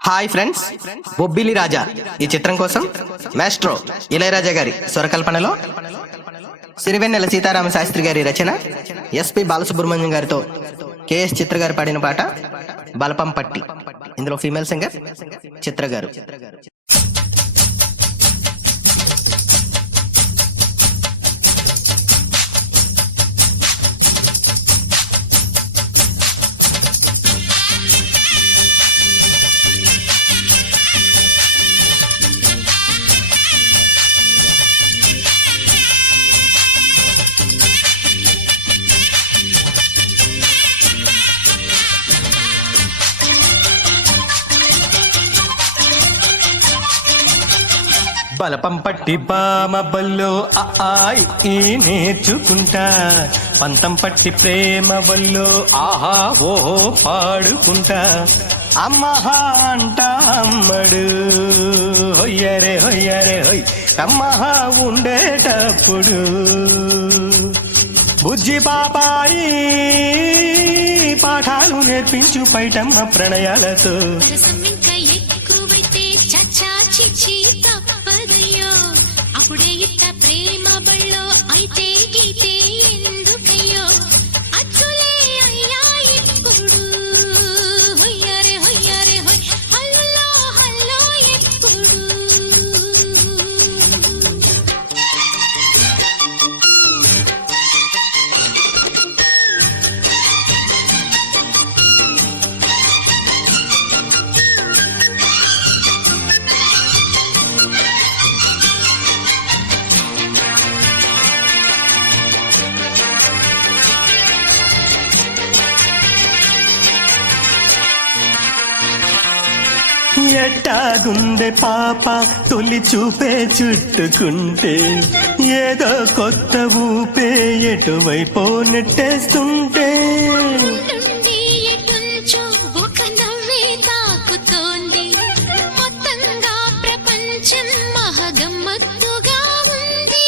Hi friends, Bobbili రాజా ఈ చిత్రం కోసం మాస్ట్రో ఇళయరాజా గారి స్వరకల్పనలో సిరివెన్నెల సీతారామ శాస్త్రి గారి రచన, ఎస్పి బాలసుబ్రహ్మణ్యం గారితో కెఎస్ చిత్ర గారు పాడిన పాట బలపం పట్టి. ఇందులో ఫీమేల్ సింగర్ చిత్ర గారు. బలపం పట్టి బామ బల్లో ఈ నేర్చుకుంటా, పంతం పట్టి ప్రేమ వల్లో ఆహా ఓహో పాడుకుంటా. అమ్మహా అంట అమ్మడు హొయ్యరే హొయ్యరే హొయ్, అమ్మహా ఉండేటప్పుడు బుజ్జి పాపాయి పాఠాలు నేర్పించు పైటమ్మ ప్రణయాలతో. అప్పుడే ఇట్ట ప్రేమ బళ్ళో అయితే గీతే ఎందుకయ్యో అచ్చులే అయ్యా ఇప్పుడు హొయ్యరే హొయ్యరే హొయ్, హల్లో హల్లో ఎప్పుడు. ఎట్టాగుండే పాప తొలి చూపే చుట్టుకుంటే, ఏదో కొత్త ఊపే ఎటువైపో నెట్టేస్తుంటే. ఎటుంచో ఒక నవ్వే తాకుతోంది, మొత్తంగా ప్రపంచం మహగమ్మత్తుగా ఉంది.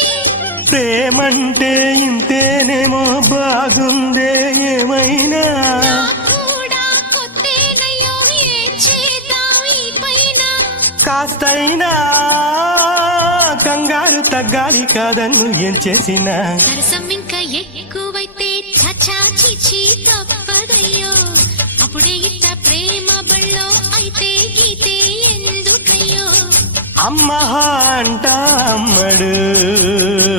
ప్రేమంటే ఇంతేనేమో బాగుందే ఏమైనా, కాస్తైనా కంగారు తగ్గాలి కాదన్ను ఏం చేసినా. సరసం ఇంకా ఎక్కువైతే చచా చిచి తప్పదయ్యో, అప్పుడే ఇట్ట ప్రేమ బళ్ళో అయితే గీతే ఎందుకయ్యో. అమ్మహా అంట అమ్మడు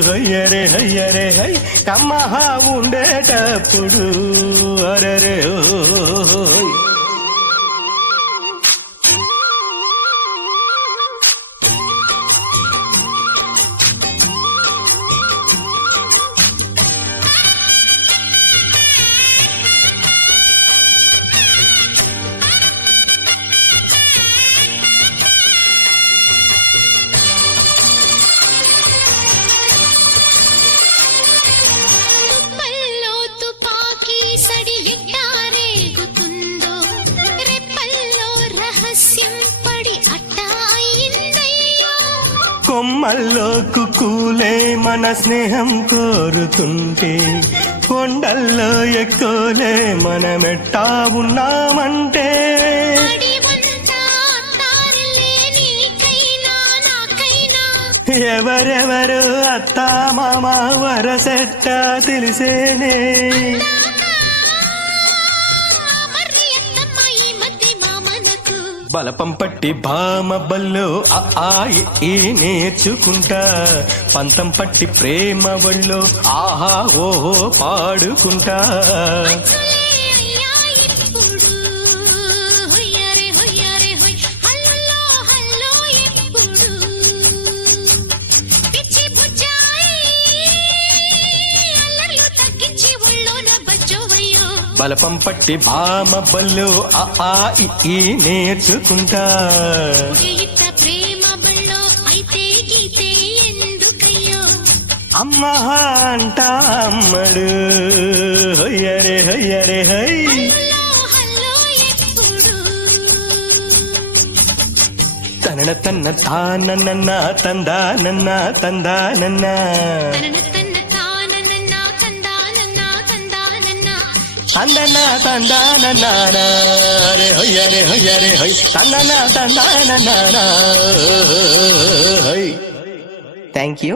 హొయ్యరే హొయ్యరే హై, అమ్మహా ఉండేటప్పుడు అరరే ఓయ్. కొమ్మల్లో కుక్కూలే మన స్నేహం కోరుతుంటే, కొండల్లో ఎక్కువలే మనమెట్టా ఉన్నామంటే. ఎవరెవరు అత్తా మామ వరసెట్ట తెలిసేనే. బలపం పట్టి భామ బల్లో ఈ నేర్చుకుంటా, పంతం పట్టి ప్రేమ వల్లో ఆహా ఓహో పాడుకుంటా. బలపం పట్టి భామ బల్లో ఈ నేర్చుకుంటా. ప్రేమ బళ్ళో అయితే గీతే ఎందుకయ్యో. అమ్మహా అంట అమ్మడు హొయ్యరే హొయ్యరే హై, తనన తన్న తానన్న తందానన్న తందానన్న. తందన తందాన రే హొయ్య తందన తందాన థ్యాంక్ యూ